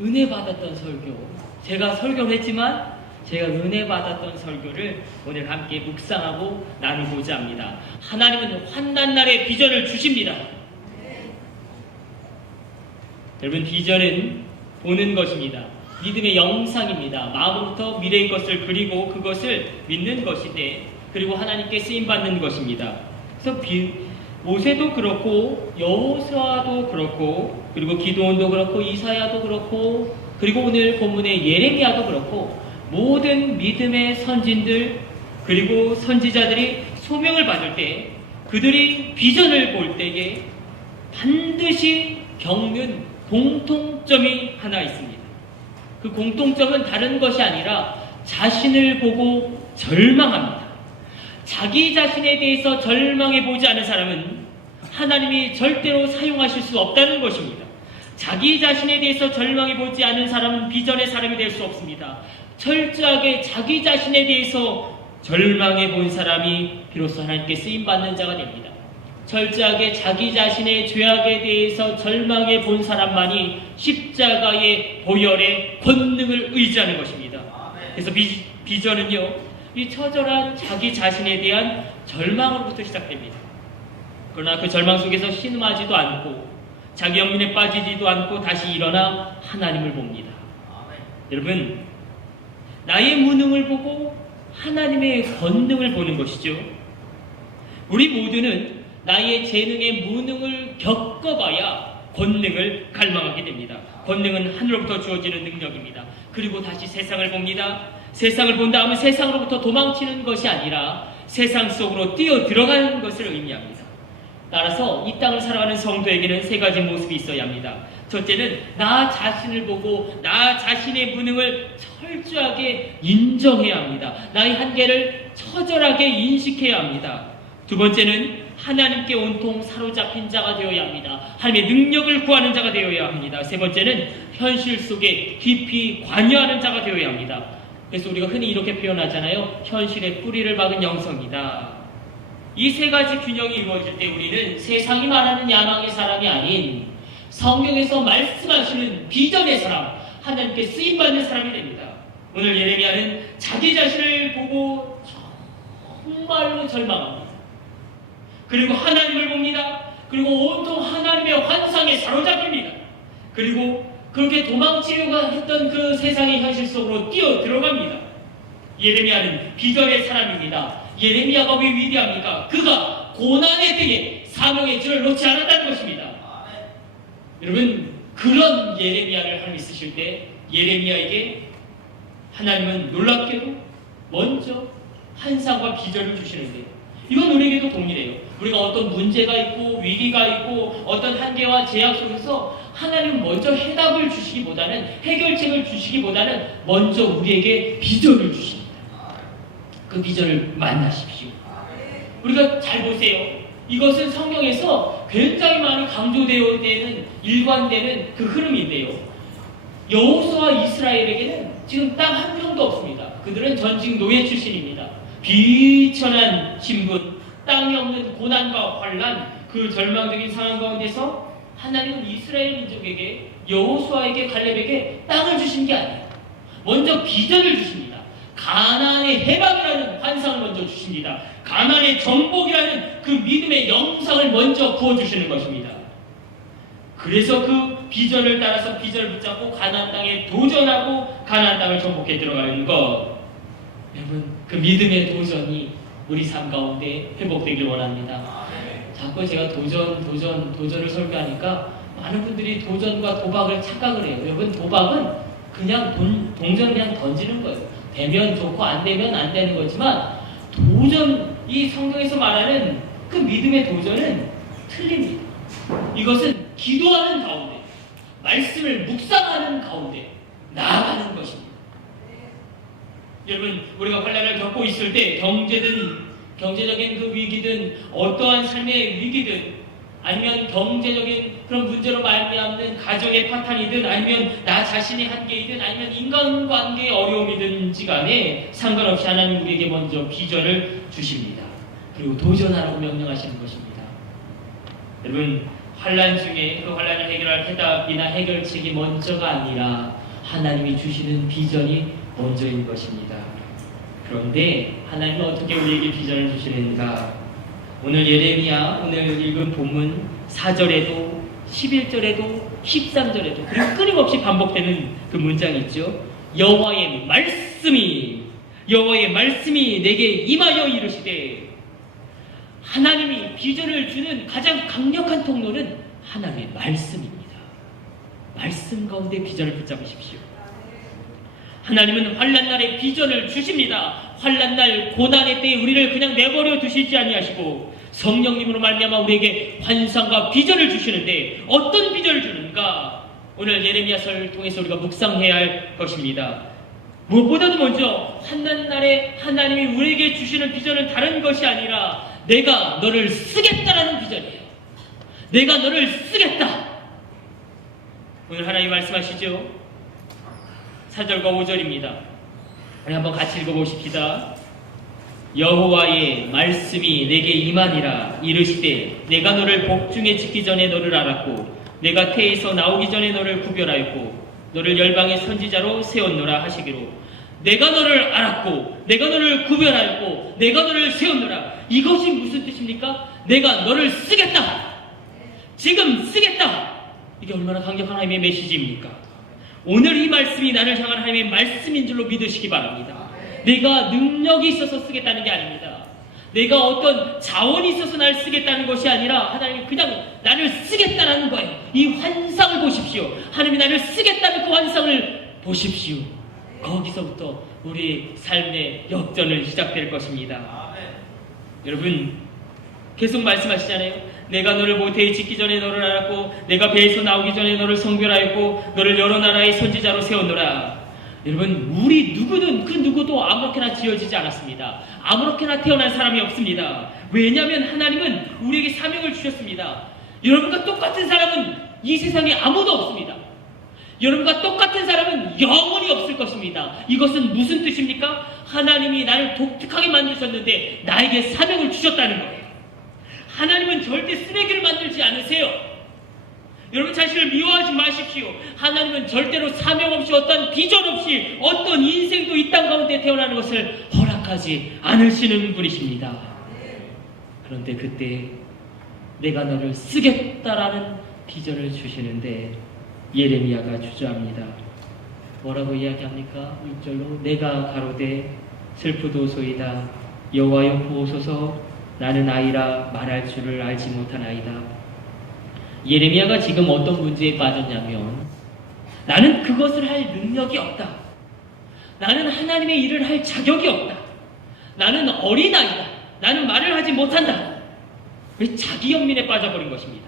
은혜 받았던 설교, 제가 설교를 했지만 제가 은혜 받았던 설교를 오늘 함께 묵상하고 나누고자 합니다. 하나님은 환난날에 비전을 주십니다. 여러분, 비전은 보는 것입니다. 믿음의 영상입니다. 마음부터 미래의 것을 그리고 그것을 믿는 것인데, 그리고 하나님께 쓰임받는 것입니다. 그래서 모세도 그렇고 여호수아도 그렇고, 그리고 기도원도 그렇고 이사야도 그렇고, 그리고 오늘 본문의 예레미야도 그렇고, 모든 믿음의 선진들 그리고 선지자들이 소명을 받을 때 그들이 비전을 볼 때에 반드시 겪는 공통점이 하나 있습니다. 그 공통점은 다른 것이 아니라 자신을 보고 절망합니다. 자기 자신에 대해서 절망해 보지 않은 사람은 하나님이 절대로 사용하실 수 없다는 것입니다. 자기 자신에 대해서 절망해 보지 않은 사람은 비전의 사람이 될 수 없습니다. 철저하게 자기 자신에 대해서 절망해 본 사람이 비로소 하나님께 쓰임받는 자가 됩니다. 철저하게 자기 자신의 죄악에 대해서 절망해 본 사람만이 십자가의 보혈의 권능을 의지하는 것입니다. 그래서 비전은요, 이 처절한 자기 자신에 대한 절망으로부터 시작됩니다. 그러나 그 절망 속에서 신음하지도 않고 자기 연민에 빠지지도 않고 다시 일어나 하나님을 봅니다. 여러분, 나의 무능을 보고 하나님의 권능을 보는 것이죠. 우리 모두는 나의 재능의 무능을 겪어봐야 권능을 갈망하게 됩니다. 권능은 하늘로부터 주어지는 능력입니다. 그리고 다시 세상을 봅니다. 세상을 본 다음에 세상으로부터 도망치는 것이 아니라 세상 속으로 뛰어 들어가는 것을 의미합니다. 따라서 이 땅을 살아가는 성도에게는 세 가지 모습이 있어야 합니다. 첫째는 나 자신을 보고 나 자신의 무능을 철저하게 인정해야 합니다. 나의 한계를 처절하게 인식해야 합니다. 두 번째는 하나님께 온통 사로잡힌 자가 되어야 합니다. 하나님의 능력을 구하는 자가 되어야 합니다. 세 번째는 현실 속에 깊이 관여하는 자가 되어야 합니다. 그래서 우리가 흔히 이렇게 표현하잖아요. 현실의 뿌리를 박은 영성이다. 이 세 가지 균형이 이루어질 때 우리는 세상이 말하는 야망의 사람이 아닌 성경에서 말씀하시는 비전의 사람, 하나님께 쓰임받는 사람이 됩니다. 오늘 예레미야는 자기 자신을 보고 정말로 절망합니다. 그리고 하나님을 봅니다. 그리고 온통 하나님의 환상에 사로잡힙니다. 그리고 그렇게 도망치려고 했던 그 세상의 현실 속으로 뛰어 들어갑니다. 예레미야는 비전의 사람입니다. 예레미야가 왜 위대합니까? 그가 고난의 때에 사명의 줄을 놓지 않았다는 것입니다. 여러분, 그런 예레미야를 하나님이 쓰실 때 예레미야에게 하나님은 놀랍게도 먼저 환상과 비전을 주시는데, 이건 우리에게도 동일해요. 우리가 어떤 문제가 있고 위기가 있고 어떤 한계와 제약 속에서 하나님은 먼저 해답을 주시기보다는, 해결책을 주시기보다는 먼저 우리에게 비전을 주십니다. 그 비전을 만나십시오. 우리가 잘 보세요. 이것은 성경에서 굉장히 많이 강조되어야 되는, 일관되는 그 흐름인데요. 여호수아 이스라엘에게는 지금 딱 한 명도 없습니다. 그들은 전직 노예 출신입니다. 비천한 신분, 땅이 없는 고난과 환난, 그 절망적인 상황 가운데서 하나님은 이스라엘 민족에게, 여호수아에게, 갈렙에게 땅을 주신 게 아니에요. 먼저 비전을 주십니다. 가나안의 해방이라는 환상을 먼저 주십니다. 가나안의 정복이라는 그 믿음의 영상을 먼저 부어주시는 것입니다. 그래서 그 비전을 따라서 비전을 붙잡고 가나안 땅에 도전하고 가나안 땅을 정복해 들어가는 것, 여러분, 그 믿음의 도전이 우리 삶 가운데 회복되길 원합니다. 자꾸 제가 도전을 설교하니까 많은 분들이 도전과 도박을 착각을 해요. 여러분, 도박은 그냥 동전을 그냥 던지는 거예요. 되면 좋고 안 되면 안 되는 거지만, 도전, 이 성경에서 말하는 그 믿음의 도전은 틀립니다. 이것은 기도하는 가운데, 말씀을 묵상하는 가운데 나아가는 것입니다. 여러분, 우리가 환난을 겪고 있을 때 경제적인 그 위기든 어떠한 삶의 위기든, 아니면 경제적인 그런 문제로 말미암는 가정의 파탄이든, 아니면 나 자신의 한계이든, 아니면 인간관계의 어려움이든지 간에 상관없이 하나님 우리에게 먼저 비전을 주십니다. 그리고 도전하라고 명령하시는 것입니다. 여러분, 환난 중에 그 환난을 해결할 해결할 해답이나 해결책이 먼저가 아니라 하나님이 주시는 비전이 먼저인 것입니다. 그런데 하나님은 어떻게 우리에게 비전을 주시는가? 오늘 예레미야 오늘 읽은 본문 4절에도 11절에도 13절에도 그리고 끊임없이 반복되는 그 문장이 있죠. 여호와의 말씀이 내게 임하여 이르시되, 하나님이 비전을 주는 가장 강력한 통로는 하나님의 말씀입니다. 말씀 가운데 비전을 붙잡으십시오. 하나님은 환난날에 비전을 주십니다. 환난날 고난의 때에 우리를 그냥 내버려 두시지 아니하시고 성령님으로 말미암아 우리에게 환상과 비전을 주시는데, 어떤 비전을 주는가? 오늘 예레미야서를 통해서 우리가 묵상해야 할 것입니다. 무엇보다도 먼저 환난날에 하나님이 우리에게 주시는 비전은 다른 것이 아니라 내가 너를 쓰겠다라는 비전이에요. 내가 너를 쓰겠다. 오늘 하나님 말씀하시죠. 4절과 5절입니다. 우리 한번 같이 읽어보십시다. 여호와의 말씀이 내게 임하니라. 이르시되, 내가 너를 복중에 짓기 전에 너를 알았고 내가 태에서 나오기 전에 너를 구별하였고 너를 열방의 선지자로 세웠노라 하시기로. 내가 너를 알았고 내가 너를 구별하였고 내가 너를 세웠노라. 이것이 무슨 뜻입니까? 내가 너를 쓰겠다. 지금 쓰겠다. 이게 얼마나 강력한 하나님의 메시지입니까? 오늘 이 말씀이 나를 향한 하나님의 말씀인 줄로 믿으시기 바랍니다. 내가 능력이 있어서 쓰겠다는 게 아닙니다. 내가 어떤 자원이 있어서 나를 쓰겠다는 것이 아니라 하나님이 그냥 나를 쓰겠다는 거예요. 이 환상을 보십시오. 하나님이 나를 쓰겠다는 그 환상을 보십시오. 거기서부터 우리 삶의 역전을 시작될 것입니다. 여러분, 계속 말씀하시잖아요. 내가 너를 모태에 짓기 전에 너를 알았고 내가 배에서 나오기 전에 너를 성별하였고 너를 여러 나라의 선지자로 세웠노라. 여러분, 우리 누구는 그 누구도 아무렇게나 지어지지 않았습니다. 아무렇게나 태어난 사람이 없습니다. 왜냐하면 하나님은 우리에게 사명을 주셨습니다. 여러분과 똑같은 사람은 이 세상에 아무도 없습니다. 여러분과 똑같은 사람은 영원히 없을 것입니다. 이것은 무슨 뜻입니까? 하나님이 나를 독특하게 만드셨는데 나에게 사명을 주셨다는 거예요. 하나님은 절대 쓰레기를 만들지 않으세요. 여러분 자신을 미워하지 마십시오. 하나님은 절대로 사명 없이 어떤 비전 없이 어떤 인생도 이 땅 가운데 태어나는 것을 허락하지 않으시는 분이십니다. 그런데 그때 내가 너를 쓰겠다라는 비전을 주시는데 예레미야가 주저합니다. 뭐라고 이야기합니까? 6절로 내가 가로되 슬프도소이다. 여호와여 보소서 나는 아이라 말할 줄을 알지 못하나이다. 예레미야가 지금 어떤 문제에 빠졌냐면, 나는 그것을 할 능력이 없다. 나는 하나님의 일을 할 자격이 없다. 나는 어린아이다. 나는 말을 하지 못한다. 왜 자기 연민에 빠져버린 것입니다.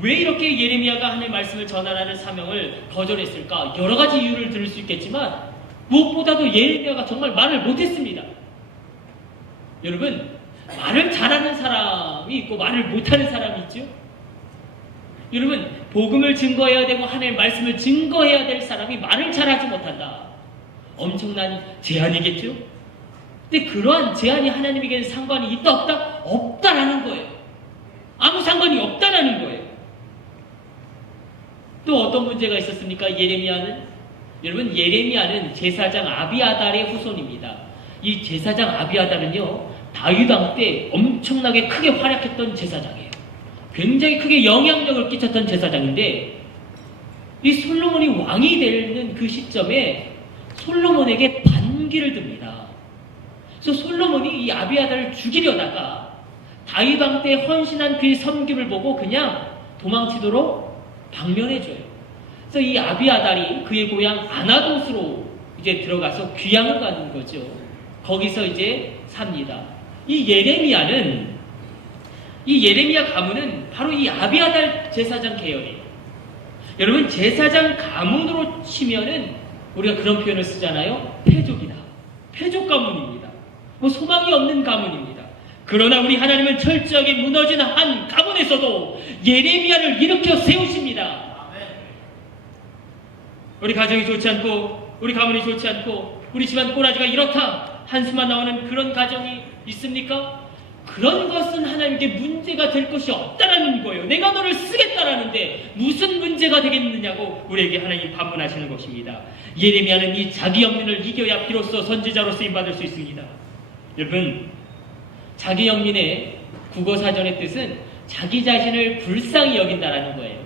왜 이렇게 예레미야가 하나님의 말씀을 전하라는 사명을 거절했을까? 여러 가지 이유를 들을 수 있겠지만 무엇보다도 예레미야가 정말 말을 못했습니다. 여러분, 말을 잘하는 사람이 있고 말을 못하는 사람이 있죠. 여러분, 복음을 증거해야 되고 하나님의 말씀을 증거해야 될 사람이 말을 잘하지 못한다. 엄청난 제한이겠죠. 근데 그러한 제한이 하나님에게는 상관이 있다 없다? 없다라는 거예요. 아무 상관이 없다라는 거예요. 또 어떤 문제가 있었습니까? 예레미야는? 여러분, 예레미야는 제사장 아비아달의 후손입니다. 이 제사장 아비아달은요, 다윗 왕 때 엄청나게 크게 활약했던 제사장이에요. 굉장히 크게 영향력을 끼쳤던 제사장인데, 이 솔로몬이 왕이 되는 그 시점에 솔로몬에게 반기를 듭니다. 그래서 솔로몬이 이 아비아달을 죽이려다가 다윗 왕 때 헌신한 그의 섬김을 보고 그냥 도망치도록 방면해줘요. 그래서 이 아비아달이 그의 고향 아나돗으로 이제 들어가서 귀양을 가는 거죠. 거기서 이제 삽니다. 이 예레미야 가문은 바로 이 아비아달 제사장 계열이에요. 여러분, 제사장 가문으로 치면은 우리가 그런 표현을 쓰잖아요. 패족이다. 패족 가문입니다. 뭐 소망이 없는 가문입니다. 그러나 우리 하나님은 철저하게 무너진 한 가문에서도 예레미야를 일으켜 세우십니다. 우리 가정이 좋지 않고 우리 가문이 좋지 않고 우리 집안 꼬라지가 이렇다 한숨만 나오는 그런 가정이 있습니까? 그런 것은 하나님께 문제가 될 것이 없다라는 거예요. 내가 너를 쓰겠다라는데 무슨 문제가 되겠느냐고 우리에게 하나님 반문하시는 것입니다. 예레미야는 이 자기 영민을 이겨야 비로소 선지자로 쓰임받을 수 있습니다. 여러분, 자기 영민의 국어사전의 뜻은 자기 자신을 불쌍히 여긴다라는 거예요.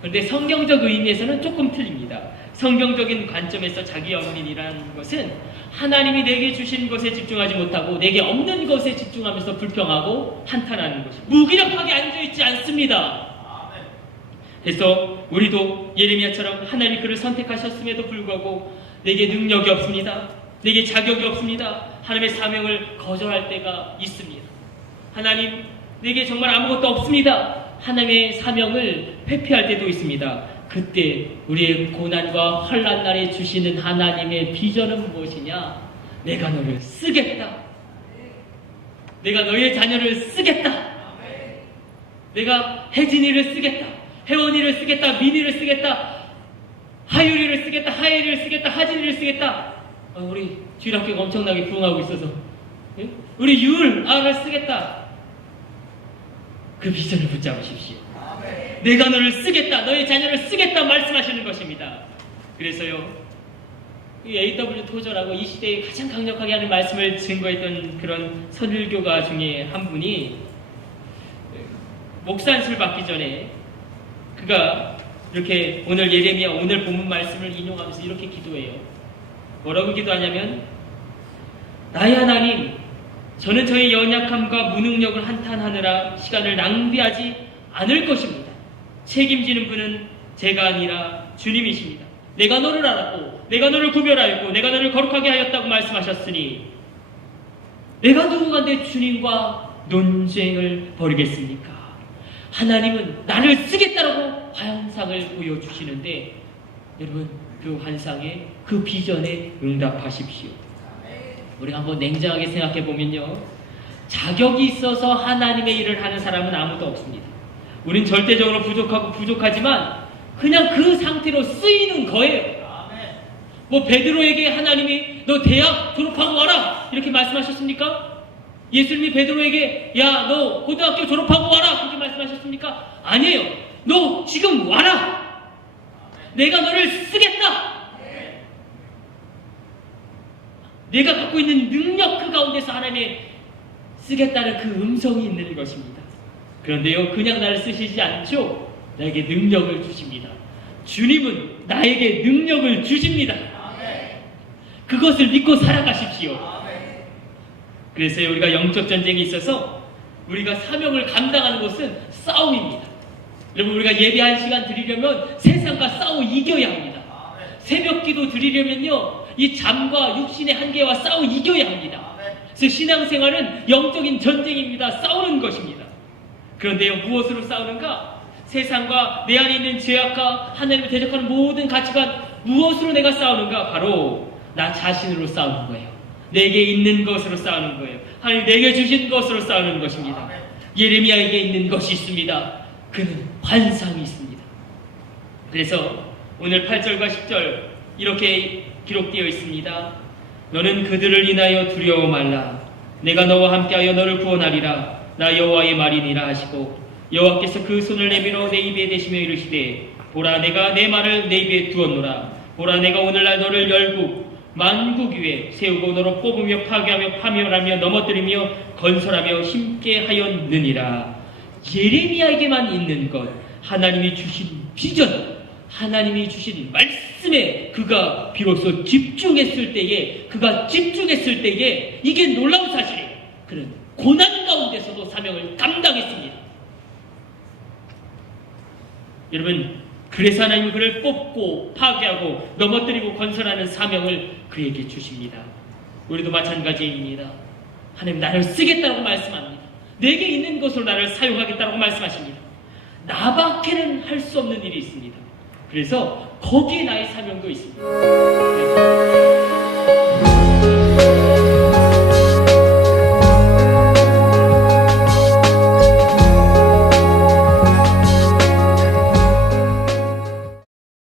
그런데 성경적 의미에서는 조금 틀립니다. 성경적인 관점에서 자기 영민이라는 것은 하나님이 내게 주신 것에 집중하지 못하고 내게 없는 것에 집중하면서 불평하고 한탄하는 것입니다. 무기력하게 앉아있지 않습니다. 그래서 우리도 예레미야처럼 하나님이 그를 선택하셨음에도 불구하고 내게 능력이 없습니다. 내게 자격이 없습니다. 하나님의 사명을 거절할 때가 있습니다. 하나님, 내게 정말 아무것도 없습니다. 하나님의 사명을 회피할 때도 있습니다. 그때 우리의 고난과 환난 날에 주시는 하나님의 비전은 무엇이냐? 내가 너를 쓰겠다. 내가 너의 자녀를 쓰겠다. 내가 혜진이를 쓰겠다. 혜원이를 쓰겠다. 민이를 쓰겠다. 하율이를 쓰겠다. 하예리를 쓰겠다. 하진이를 쓰겠다. 우리 주일학교가 엄청나게 부흥하고 있어서 우리 유을아를 쓰겠다. 그 비전을 붙잡으십시오. 내가 너를 쓰겠다. 너의 자녀를 쓰겠다 말씀하시는 것입니다. 그래서요, 이 A.W. 토저라고 이 시대에 가장 강력하게 하는 말씀을 증거했던 그런 선율교가 중에 한 분이 목산술 받기 전에 그가 이렇게 오늘 예레미야 오늘 본문 말씀을 인용하면서 이렇게 기도해요. 뭐라고 기도하냐면, 나의 하나님, 저는 저의 연약함과 무능력을 한탄하느라 시간을 낭비하지 않을 것입니다. 책임지는 분은 제가 아니라 주님이십니다. 내가 너를 알았고 내가 너를 구별하였고 내가 너를 거룩하게 하였다고 말씀하셨으니 내가 누구간데 주님과 논쟁을 벌이겠습니까? 하나님은 나를 쓰겠다라고 환상을 보여주시는데, 여러분, 그 환상에 그 비전에 응답하십시오. 우리가 한번 냉정하게 생각해 보면요, 자격이 있어서 하나님의 일을 하는 사람은 아무도 없습니다. 우린 절대적으로 부족하지만 그냥 그 상태로 쓰이는 거예요. 뭐 베드로에게 하나님이 너 대학 졸업하고 와라 이렇게 말씀하셨습니까? 예수님이 베드로에게 야, 너 고등학교 졸업하고 와라 그렇게 말씀하셨습니까? 아니에요. 너 지금 와라. 내가 너를 쓰겠다. 내가 갖고 있는 능력 그 가운데서 하나님의 쓰겠다는 그 음성이 있는 것입니다. 그런데요, 그냥 나를 쓰시지 않죠. 나에게 능력을 주십니다. 주님은 나에게 능력을 주십니다. 그것을 믿고 살아가십시오. 그래서 우리가 영적 전쟁에 있어서 우리가 사명을 감당하는 것은 싸움입니다. 여러분, 우리가 예배 1시간 드리려면 세상과 싸워 이겨야 합니다. 새벽 기도 드리려면요, 이 잠과 육신의 한계와 싸워 이겨야 합니다. 그래서 신앙생활은 영적인 전쟁입니다. 싸우는 것입니다. 그런데요, 무엇으로 싸우는가? 세상과 내 안에 있는 죄악과 하나님을 대적하는 모든 가치관, 무엇으로 내가 싸우는가? 바로 나 자신으로 싸우는 거예요. 내게 있는 것으로 싸우는 거예요. 하나님 내게 주신 것으로 싸우는 것입니다. 예레미야에게 있는 것이 있습니다. 그는 환상이 있습니다. 그래서 오늘 8절과 10절 이렇게 기록되어 있습니다. 너는 그들을 인하여 두려워 말라. 내가 너와 함께하여 너를 구원하리라. 나 여호와의 말이니라 하시고, 여호와께서 그 손을 내밀어 내 입에 대시며 이르시되, 보라, 내가 내 말을 내 입에 두었노라. 보라, 내가 오늘날 너를 열국 만국 위에 세우고 너로 뽑으며 파괴하며 파멸하며 넘어뜨리며 건설하며 힘게 하였느니라. 예레미야에게만 있는 것, 하나님이 주신 비전, 하나님이 주신 말씀에 그가 비로소 집중했을 때에, 이게 놀라운 사실이에요. 그는 고난 가운데서도 사명을 감당했습니다. 여러분, 그래서 하나님은 그를 뽑고 파괴하고 넘어뜨리고 건설하는 사명을 그에게 주십니다. 우리도 마찬가지입니다. 하나님 나를 쓰겠다고 말씀합니다. 내게 있는 것으로 나를 사용하겠다고 말씀하십니다. 나밖에는 할 수 없는 일이 있습니다. 그래서 거기에 나의 사명도 있습니다.